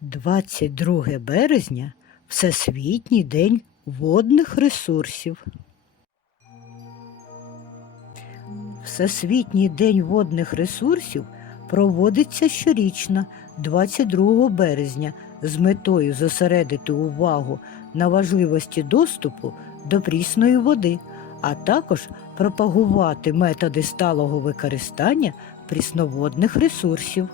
22 березня Всесвітній день водних ресурсів. Всесвітній день водних ресурсів проводиться щорічно 22 березня з метою зосередити увагу на важливості доступу до прісної води, а також пропагувати методи сталого використання прісноводних ресурсів.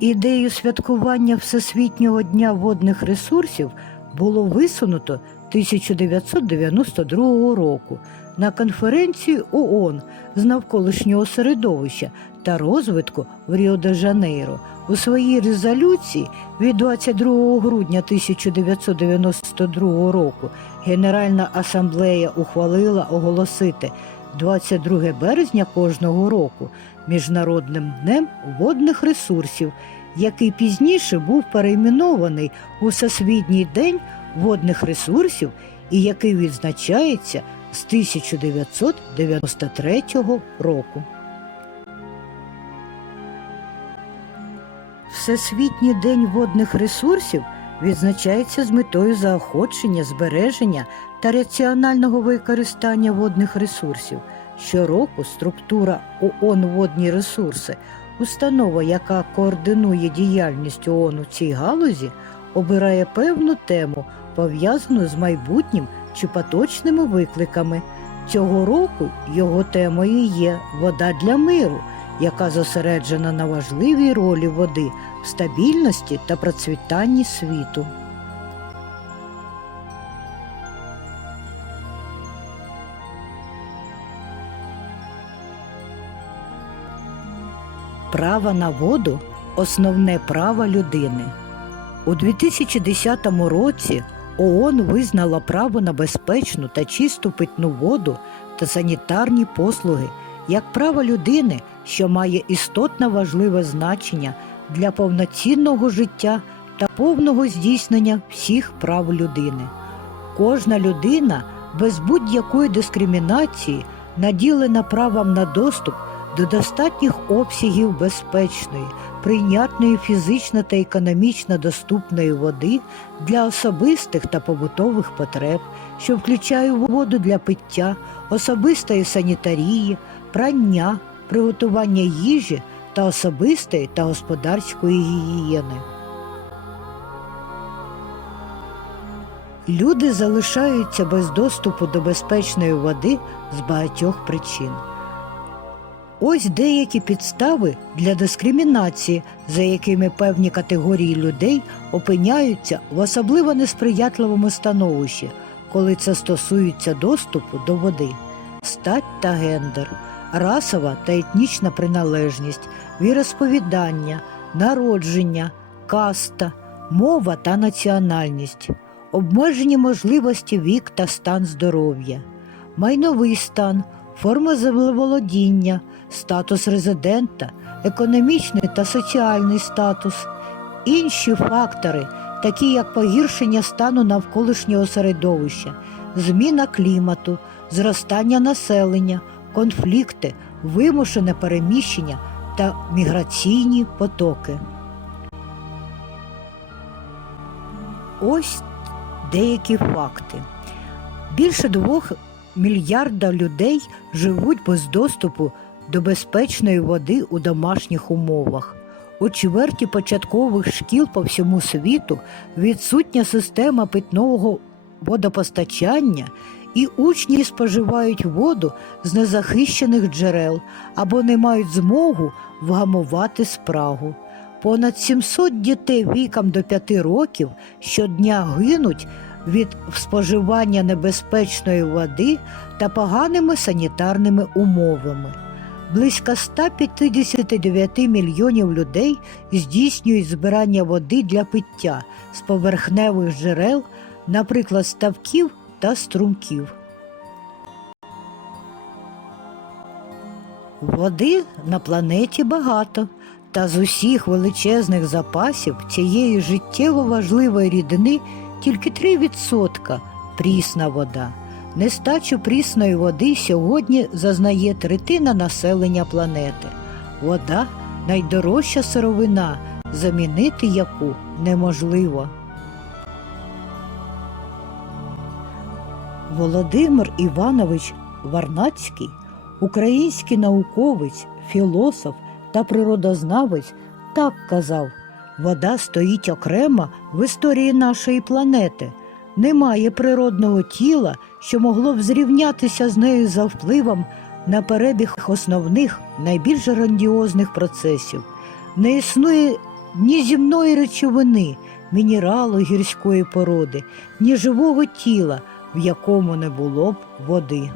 Ідею святкування Всесвітнього дня водних ресурсів було висунуто 1992 року на конференції ООН з навколишнього середовища та розвитку в Ріо-де-Жанейро. У своїй резолюції від 22 грудня 1992 року Генеральна асамблея ухвалила оголосити 22 березня кожного року Міжнародним днем водних ресурсів, який пізніше був перейменований у Всесвітній день водних ресурсів і який відзначається з 1993 року. Всесвітній день водних ресурсів відзначається з метою заохочення, збереження та раціонального використання водних ресурсів. Щороку структура ООН «Водні ресурси, установа, яка координує діяльність ООН у цій галузі, обирає певну тему, пов'язану з майбутнім чи поточними викликами. Цього року його темою є вода для миру, яка зосереджена на важливій ролі води в стабільності та процвітанні світу. Право на воду основне право людини. У 2010 році ООН визнала право на безпечну та чисту питну воду та санітарні послуги як право людини, що має істотно важливе значення для повноцінного життя та повного здійснення всіх прав людини. Кожна людина без будь-якої дискримінації наділена правом на доступ до достатніх обсягів безпечної, прийнятної фізично та економічно доступної води для особистих та побутових потреб, що включає воду для пиття, особистої санітарії, прання, приготування їжі та особистої та господарської гігієни. Люди залишаються без доступу до безпечної води з багатьох причин. Ось деякі підстави для дискримінації, за якими певні категорії людей опиняються в особливо несприятливому становищі, коли це стосується доступу до води, стать та гендер, расова та етнічна приналежність, віросповідання, народження, каста, мова та національність, обмежені можливості вік та стан здоров'я, майновий стан, форма землеволодіння, статус резидента, економічний та соціальний статус, інші фактори, такі як погіршення стану навколишнього середовища, зміна клімату, зростання населення, конфлікти, вимушене переміщення та міграційні потоки. Ось деякі факти. Більше двох мільярда людей живуть без доступу до безпечної води у домашніх умовах. У чверті початкових шкіл по всьому світу відсутня система питного водопостачання, і учні споживають воду з незахищених джерел або не мають змогу вгамувати спрагу. Понад 700 дітей віком до 5 років щодня гинуть від споживання небезпечної води та поганими санітарними умовами. Близько 159 мільйонів людей здійснюють збирання води для пиття з поверхневих джерел, наприклад, ставків та струмків. Води на планеті багато, та з усіх величезних запасів цієї життєво важливої рідини тільки 3% прісна вода. Нестачу прісної води сьогодні зазнає третина населення планети. Вода найдорожча сировина, замінити яку неможливо. Володимир Іванович Варнацький, український науковець, філософ та природознавець, так казав: вода стоїть окремо в історії нашої планети. Немає природного тіла, що могло б зрівнятися з нею за впливом на перебіг основних, найбільш грандіозних процесів. Не існує ні земної речовини, мінералу гірської породи, ні живого тіла, в якому не було б води.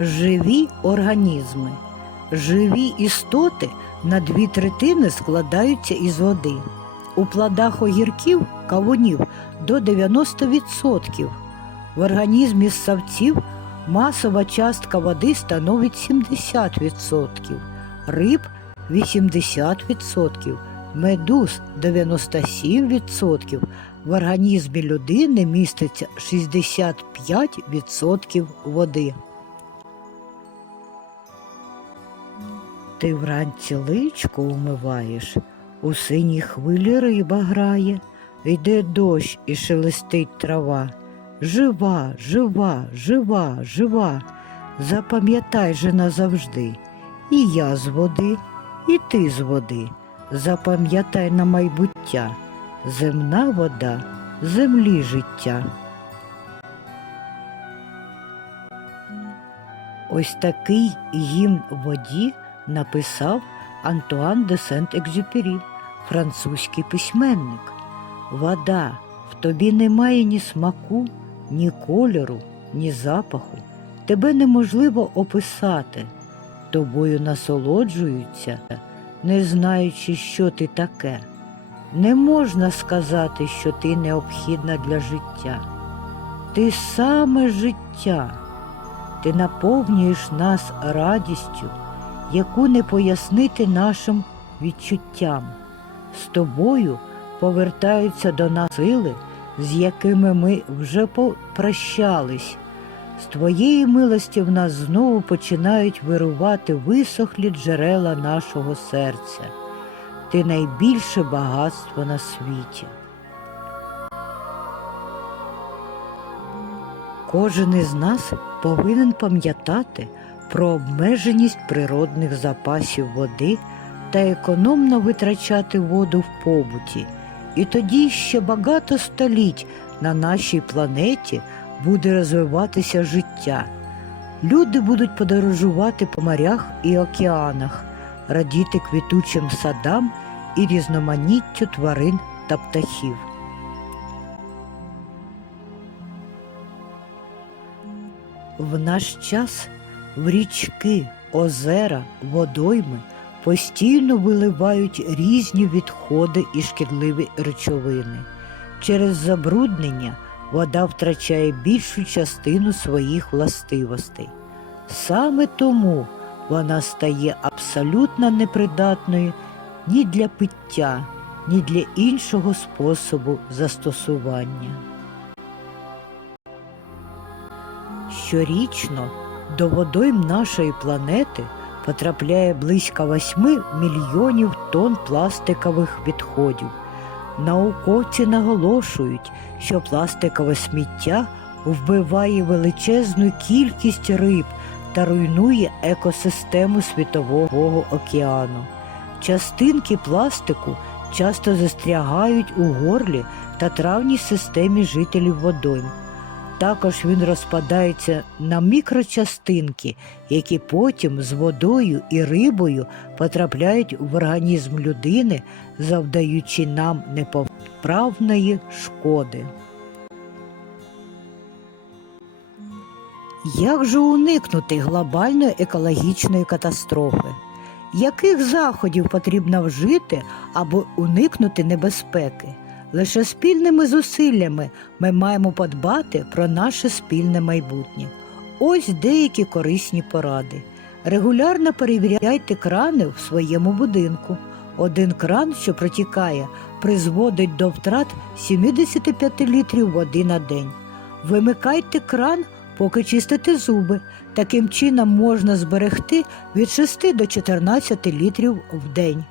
Живі організми. Живі істоти на дві третини складаються із води. У плодах огірків кавунів до 90%. В організмі ссавців масова частка води становить 70%, риб 80%, медуз 97%. В організмі людини міститься 65% води. Ти вранці личко умиваєш, у синій хвилі риба грає, йде дощ і шелестить трава. Жива, жива, жива, жива. Запам'ятай же назавжди. І я з води, і ти з води. Запам'ятай на майбуття. Земна вода, землі життя. Ось такий гімн воді написав Антуан де Сент-Екзюпері, французький письменник. Вода, в тобі немає ні смаку, ні кольору, ні запаху. Тебе неможливо описати. Тобою насолоджуються, не знаючи, що ти таке. Не можна сказати, що ти необхідна для життя. Ти саме життя. Ти наповнюєш нас радістю, яку не пояснити нашим відчуттям. З тобою повертаються до нас сили, з якими ми вже попрощались. З твоєї милості в нас знову починають вирувати висохлі джерела нашого серця. Ти найбільше багатство на світі. Кожен із нас повинен пам'ятати про обмеженість природних запасів води та економно витрачати воду в побуті. І тоді ще багато століть на нашій планеті буде розвиватися життя. Люди будуть подорожувати по морях і океанах, радіти квітучим садам і різноманіттю тварин та птахів. В наш час в річки, озера, водойми постійно виливають різні відходи і шкідливі речовини. Через забруднення вода втрачає більшу частину своїх властивостей. Саме тому вона стає абсолютно непридатною ні для пиття, ні для іншого способу застосування. Щорічно до водойм нашої планети потрапляє близько 8 мільйонів тонн пластикових відходів. Науковці наголошують, що пластикове сміття вбиває величезну кількість риб та руйнує екосистему Світового океану. Частинки пластику часто застрягають у горлі та травній системі жителів водойм. Також він розпадається на мікрочастинки, які потім з водою і рибою потрапляють в організм людини, завдаючи нам неповправної шкоди. Як же уникнути глобальної екологічної катастрофи? Яких заходів потрібно вжити, аби уникнути небезпеки? Лише спільними зусиллями ми маємо подбати про наше спільне майбутнє. Ось деякі корисні поради. Регулярно перевіряйте крани в своєму будинку. Один кран, що протікає, призводить до втрат 75 літрів води на день. Вимикайте кран, поки чистите зуби. Таким чином можна зберегти від 6 до 14 літрів в день.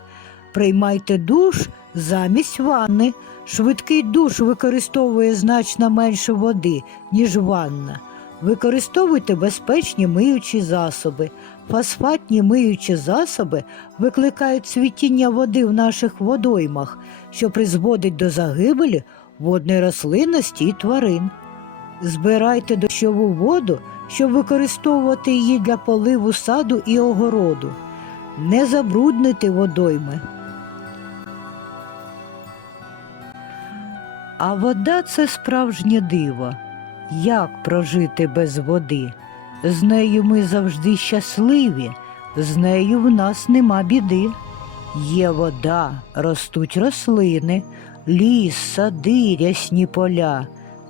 Приймайте душ замість ванни. Швидкий душ використовує значно менше води, ніж ванна. Використовуйте безпечні миючі засоби. Фосфатні миючі засоби викликають цвітіння води в наших водоймах, що призводить до загибелі водної рослинності і тварин. Збирайте дощову воду, щоб використовувати її для поливу саду і огороду. Не забруднюйте водойми. А вода це справжнє диво. Як прожити без води? З нею ми завжди щасливі, з нею в нас нема біди. Є вода, ростуть рослини, ліс, сади, рясні поля.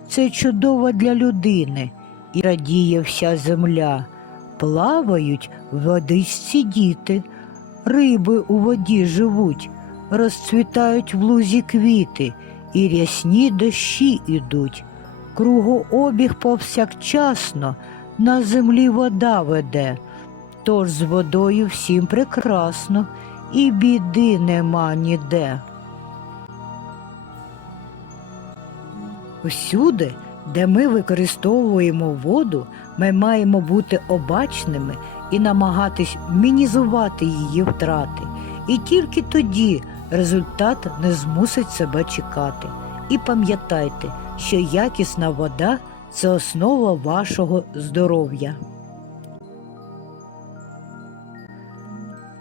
Це чудово для людини і радіє вся земля. Плавають в водичці діти, риби у воді живуть, розцвітають в лузі квіти, і рясні дощі ідуть. Кругообіг повсякчасно на землі вода веде, тож з водою всім прекрасно, і біди нема ніде. Всюди, де ми використовуємо воду, ми маємо бути обачними і намагатись мінізувати її втрати. І тільки тоді результат не змусить себе чекати. І пам'ятайте, що якісна вода це основа вашого здоров'я.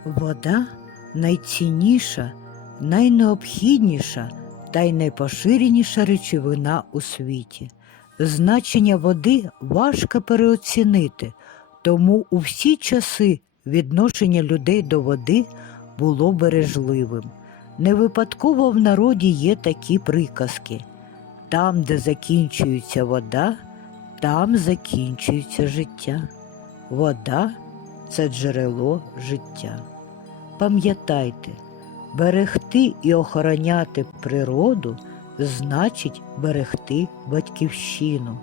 Вода найцінніша, найнеобхідніша та й найпоширеніша речовина у світі. Значення води важко переоцінити, тому у всі часи відношення людей до води було бережливим. Не випадково в народі є такі приказки. Там, де закінчується вода, там закінчується життя. Вода це джерело життя. Пам'ятайте, берегти і охороняти природу значить берегти батьківщину.